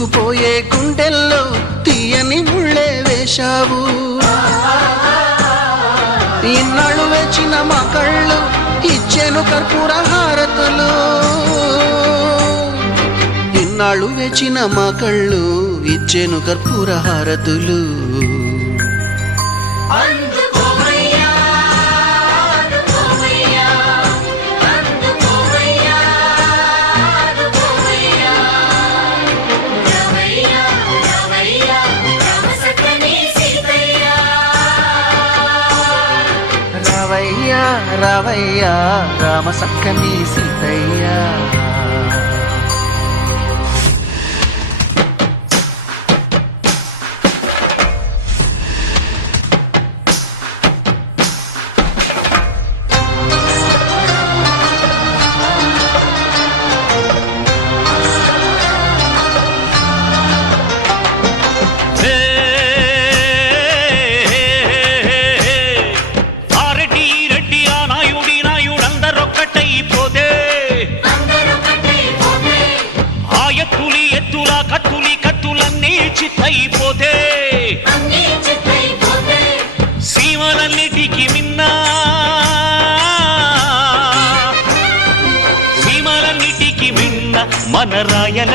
మూసుకుపోయే గుండెల్లో తీయని ముళ్ళే వేశావు. ఇన్నాళ్ళు వేచిన మా కళ్ళు ఇచ్చెను కర్పూర హారతులు. ఇన్నాళ్ళు వేచిన మా కళ్ళు ఇచ్చెను కర్పూర హారతులు. రావయ్యా రావయ్యా రామ సక్కని సీతయ్యా. చిత్తైపోతే సీమలన్నిటికి మిన్నా మన రాయల